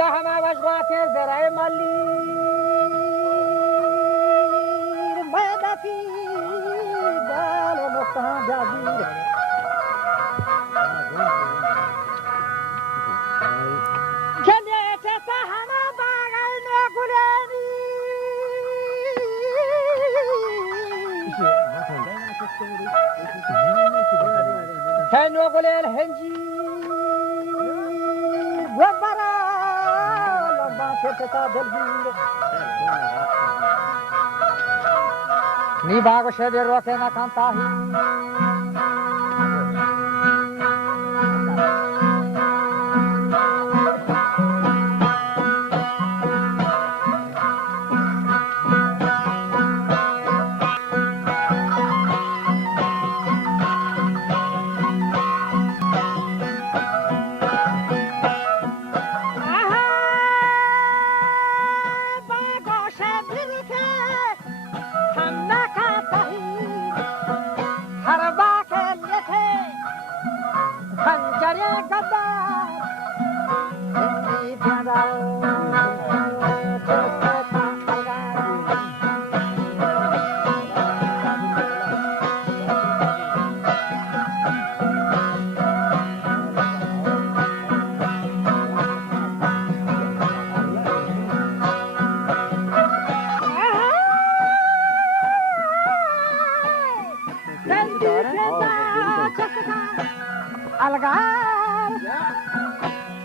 همه وشغات زرع ملیر بدفی دال و مفتان جابیر کنیت همه باقی نگلنی کنو گلل هنجی وبرا لما شفتا دلبیر نی باغ شدی روکه نکانتاهی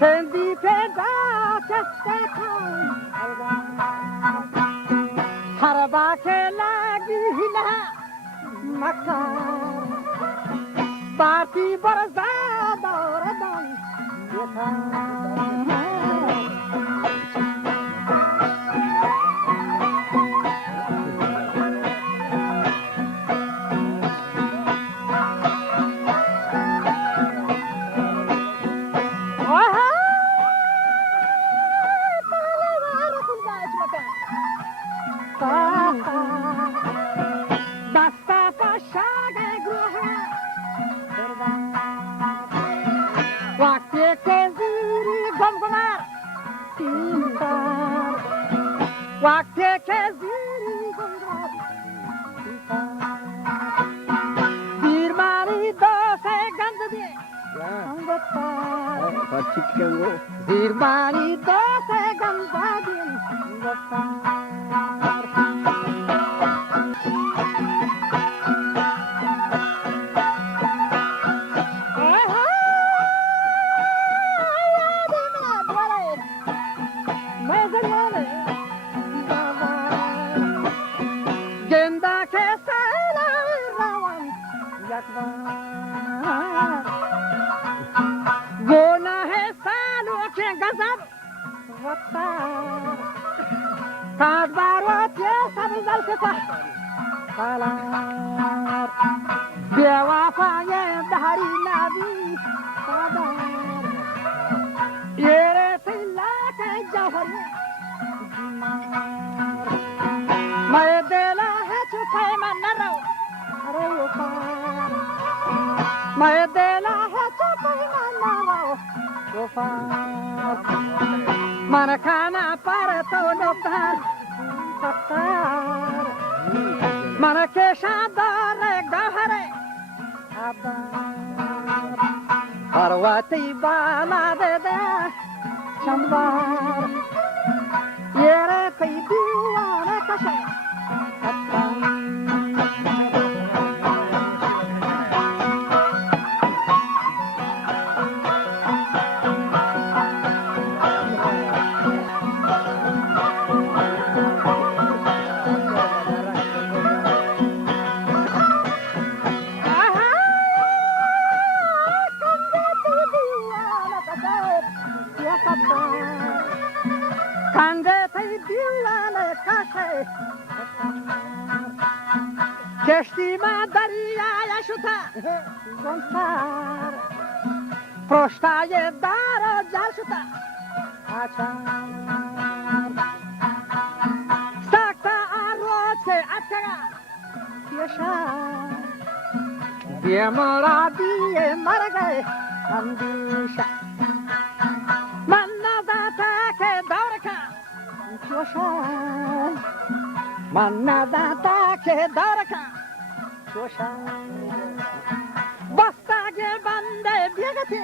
Sendi peda chestakan harba ke lagi hila makar bati barzada radan Waktu keziri gundar, dirmani dose gandhi, dirmani dose gandhi, Gona hai salo ke gazab watar kadbar wate sab zal ke sa salar dewa paye bahari nabi sadar yere tilla ke jawhar mai dela hai chupai manaro are upar mai dela hai chupai manaro mana kana para to dokter dokter mana ke shadar gahare parwati bala de chandar yere kai diwana kashe Keshtima daryaya shuta gonsar proshtaye daro jal shuta achar sakta arroz se atkaga yesha diamara diye mar gaye andisha manna data ke Shoshan Manadata Kedaraka Shoshan Bastage Bande Biagate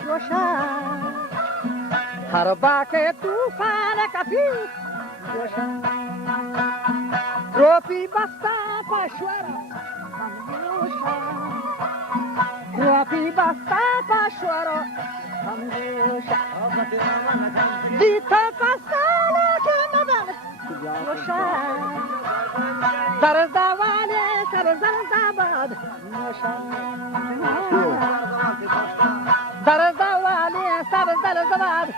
Shoshan Harbake Tufane Kapi Shoshan Ropi Basta Pashwara Ropi Basta Pashwara Dita Pastala Kemadan Sarazavale Sarazabad Sarazavale Sarazabad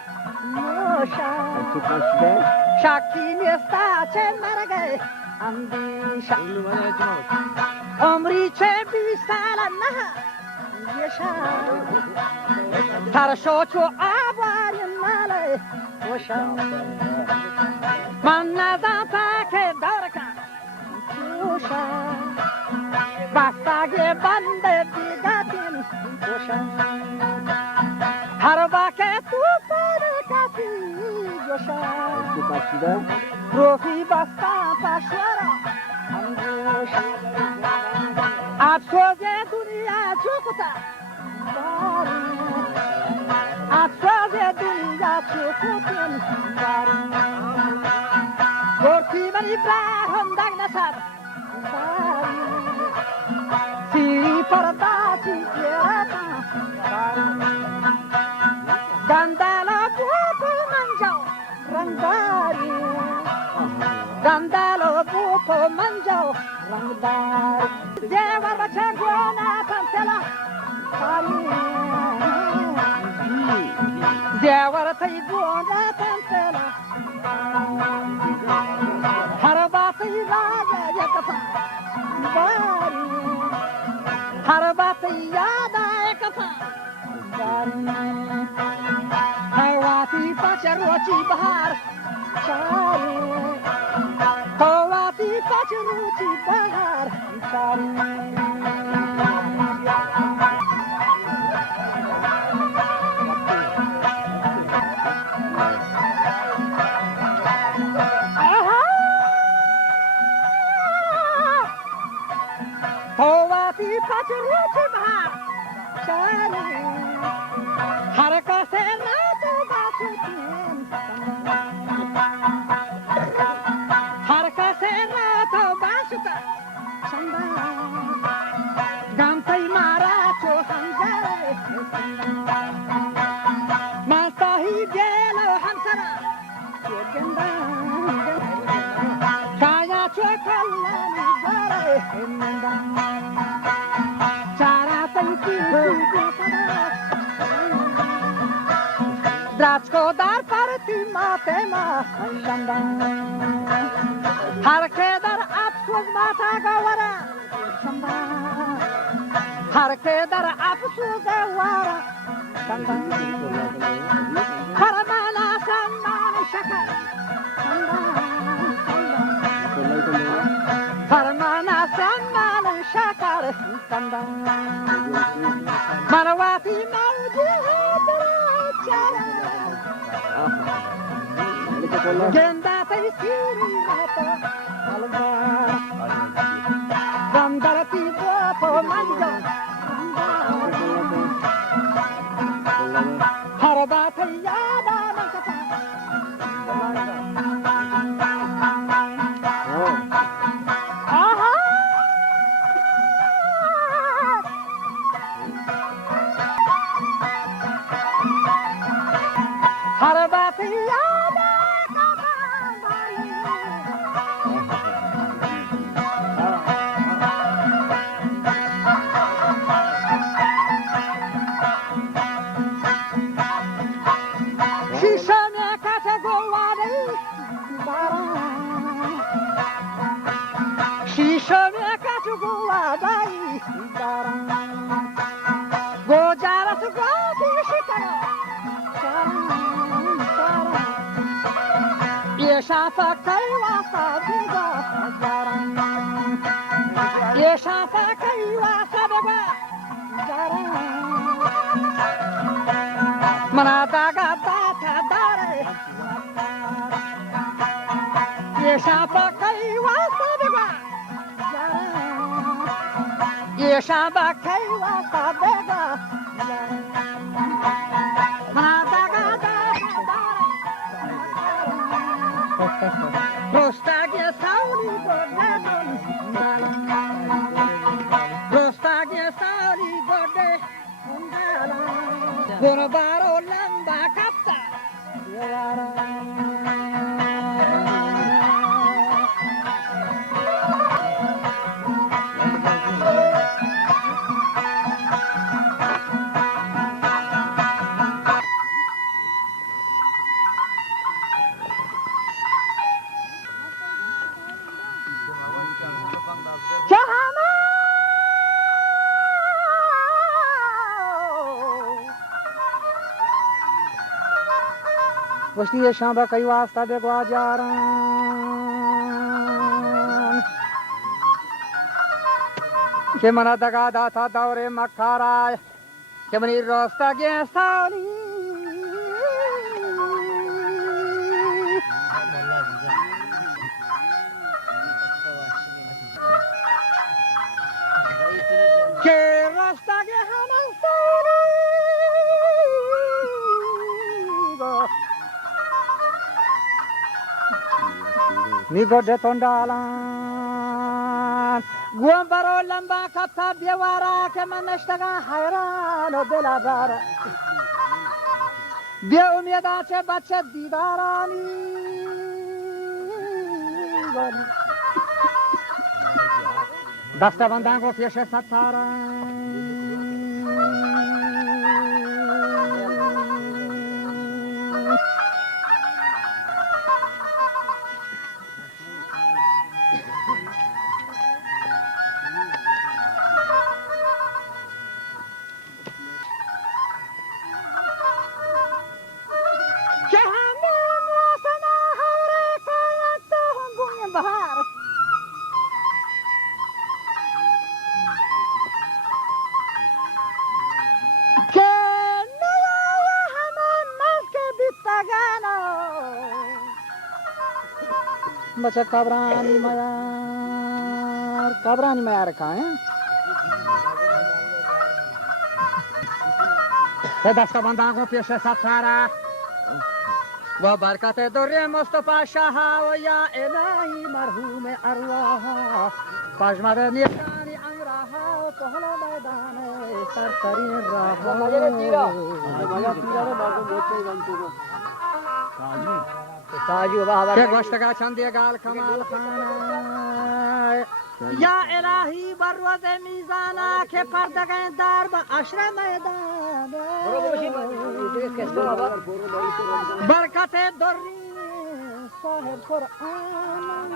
Shakti Nesta Chemarage Andisha Omri Chebi Salanaha Yesha Tarashocho Abar Male Oshan Manada Pake Daraka Oshan Bastage Bande Bigatin Oshan Harbake Tupare Kapi Oshan Rofi Basta Pashwara Oshan Atsoge Dunia Chukuta Atsoge Dunia Chukutin Gorki Mani Braham Dagnasar Siri Paradati Yata Gandala Pupo Manjao Rangdari Gandalo Pupo Manjao Rangdari Deva Bachagwana Pantela Deva Taigwana Pantela Harabati Raja Yakapa Bari Harabati Yada Yakapa Bari Hawati Pacharuchi Bahar Chari Hawati Pacharuchi Bahar Chari Hawati Pacharuchi Bahar Chari Haraka Senata Basutin Haraka Senata Basuta Chanda Gampai Maracho Hanjare Mastahi Gelo Hansara Chogenda Kaya Chokalani Gare Chara Tanki Dracko dar parti matema Shanda Harke dar apsuz mata gawara Shanda Harke dar apsuz gawara Shanda Haramana Sanman Shaka Shanda Haramana Sanman Shakar Shanda Marawati Maudu Genda tay siri mata alvar Gandarati guapo manjo Harabata yada nakata Harabata yada Shafa kaiwa sabuga jaran Ye shafa kaiwa sabuga jaran Manadaga bata dare یه شب کی واسه بگا یه شب کی واسه بگا Rostagye sauli gode Gurbaro lamba kapta Vashti Shamba kai wasta de gwajaran ke mana daga da tha daure makhara ke mani rosta ge sauli ke rosta ge hamal sauli mi gode tondalan guambaro lamba kapta biawara ke manashtaga hayran o belabara bia umeda che bache didarani dasta bandango fieshe satara बच्चा काबरानी मयार कहाँ है दस्ता बंदा को पेशे सतारा वो बरकते दुर्रे मुस्तफा शाह या इलाही मरहूम अरवाह पजमरे निशानी अंगराहा पहला मैदान सरसरी राह मजा तीरा रे बाबू बोलते ही बनतो को ताजू बाबा के गोश्त का चंदिया गाल कमाल खाना या इलाही बरवज़ मीज़ाना के पर्दा गए दार ब अशरा मैदान बरकते दुर्री साहिब कुरान